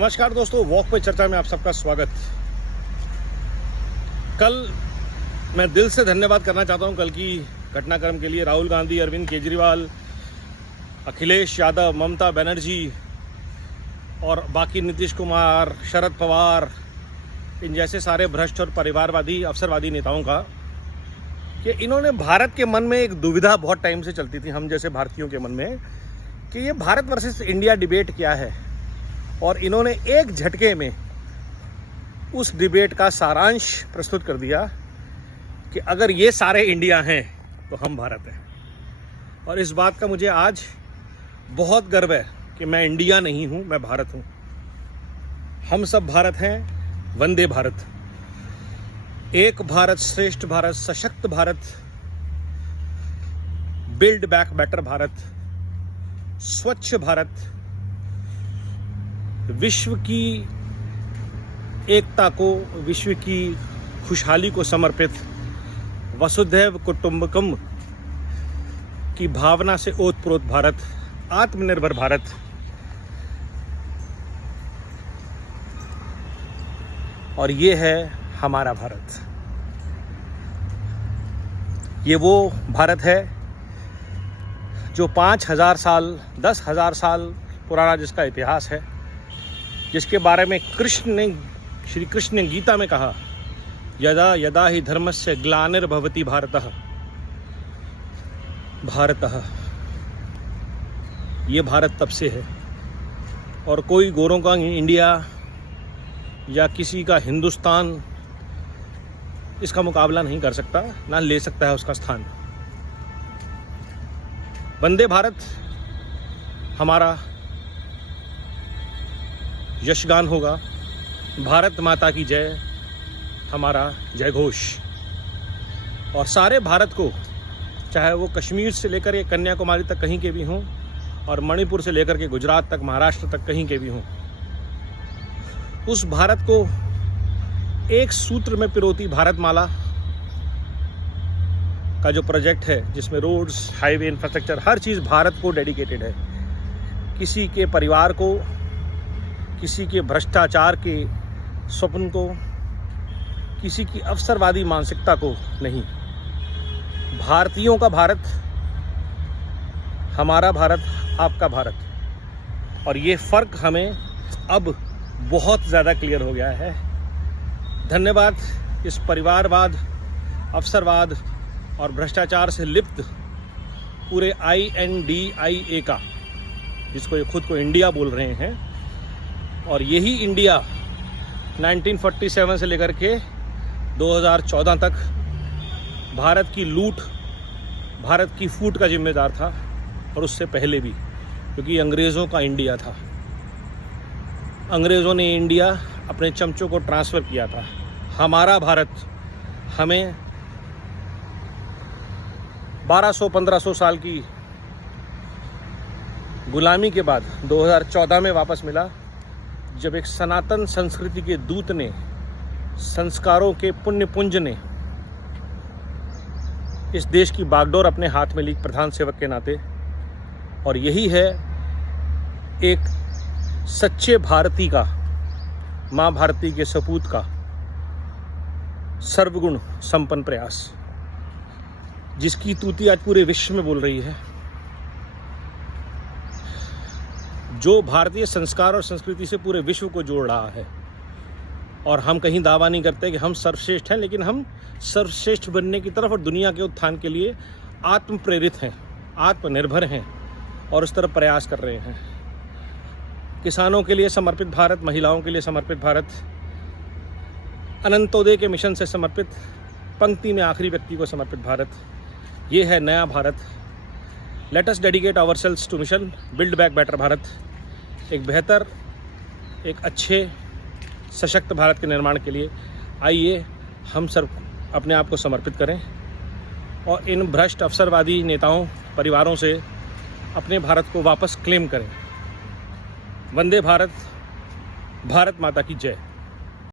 नमस्कार दोस्तों, वॉक पे चर्चा में आप सबका स्वागत। कल मैं दिल से धन्यवाद करना चाहता हूं कल की घटनाक्रम के लिए। राहुल गांधी, अरविंद केजरीवाल, अखिलेश यादव, ममता बनर्जी और बाकी नीतीश कुमार, शरद पवार, इन जैसे सारे भ्रष्ट और परिवारवादी अवसरवादी नेताओं का कि इन्होंने भारत के मन में एक दुविधा बहुत टाइम से चलती थी, हम जैसे भारतीयों के मन में, कि ये भारत वर्सेस इंडिया डिबेट क्या है। और इन्होंने एक झटके में उस डिबेट का सारांश प्रस्तुत कर दिया कि अगर ये सारे इंडिया हैं तो हम भारत हैं। और इस बात का मुझे आज बहुत गर्व है कि मैं इंडिया नहीं हूं, मैं भारत हूं। हम सब भारत हैं। वंदे भारत, एक भारत श्रेष्ठ भारत, सशक्त Bharat, build back better Bharat, स्वच्छ भारत, विश्व की एकता को, विश्व की खुशहाली को समर्पित, वसुधैव कुटुंबकम की भावना से ओतप्रोत भारत, आत्मनिर्भर भारत। और ये है हमारा भारत। ये वो भारत है जो 5,000 साल, 10,000 साल पुराना जिसका इतिहास है, जिसके बारे में श्री कृष्ण ने गीता में कहा, यदा यदा हि धर्मस्य ग्लानिर्भवति भारतः। ये भारत तब से है और कोई गोरों का इंडिया या किसी का हिंदुस्तान इसका मुकाबला नहीं कर सकता, ना ले सकता है उसका स्थान। वंदे भारत हमारा यशगान होगा। भारत माता की जय हमारा जय घोष। और सारे भारत को, चाहे वो कश्मीर से लेकर के कन्याकुमारी तक कहीं के भी हों, और मणिपुर से लेकर के गुजरात तक, महाराष्ट्र तक कहीं के भी हों, उस भारत को एक सूत्र में पिरोती भारतमाला का जो प्रोजेक्ट है, जिसमें रोड्स, हाईवे, इंफ्रास्ट्रक्चर, हर चीज़ भारत को डेडिकेटेड है। किसी के परिवार को, किसी के भ्रष्टाचार के स्वप्न को, किसी की अवसरवादी मानसिकता को नहीं। भारतीयों का भारत, हमारा भारत, आपका भारत। और ये फ़र्क हमें अब बहुत ज़्यादा क्लियर हो गया है। धन्यवाद इस परिवारवाद, अवसरवाद और भ्रष्टाचार से लिप्त पूरे INDIA का, जिसको ये खुद को इंडिया बोल रहे हैं। और यही इंडिया 1947 से लेकर के 2014 तक भारत की लूट, भारत की फूट का जिम्मेदार था, और उससे पहले भी, क्योंकि अंग्रेज़ों का इंडिया था। अंग्रेज़ों ने इंडिया अपने चमचों को ट्रांसफ़र किया था। हमारा भारत हमें 1200-1500 साल की गुलामी के बाद 2014 में वापस मिला, जब एक सनातन संस्कृति के दूत ने, संस्कारों के पुण्य पुंज ने इस देश की बागडोर अपने हाथ में ली प्रधान सेवक के नाते। और यही है एक सच्चे भारती का, माँ भारती के सपूत का सर्वगुण संपन्न प्रयास, जिसकी तूती आज पूरे विश्व में बोल रही है। जो भारतीय संस्कार और संस्कृति से पूरे विश्व को जोड़ रहा है। और हम कहीं दावा नहीं करते कि हम सर्वश्रेष्ठ हैं, लेकिन हम सर्वश्रेष्ठ बनने की तरफ और दुनिया के उत्थान के लिए आत्म प्रेरित हैं, आत्मनिर्भर हैं और उस तरफ प्रयास कर रहे हैं। किसानों के लिए समर्पित भारत, महिलाओं के लिए समर्पित भारत, अनंतोदय के मिशन से समर्पित, पंक्ति में आखिरी व्यक्ति को समर्पित भारत, ये है नया Bharat. Let us dedicate ourselves to mission build back better Bharat. एक बेहतर, एक अच्छे, सशक्त भारत के निर्माण के लिए आइए हम सब अपने आप को समर्पित करें और इन भ्रष्ट अवसरवादी नेताओं, परिवारों से अपने भारत को वापस क्लेम करें। वंदे भारत, भारत माता की जय।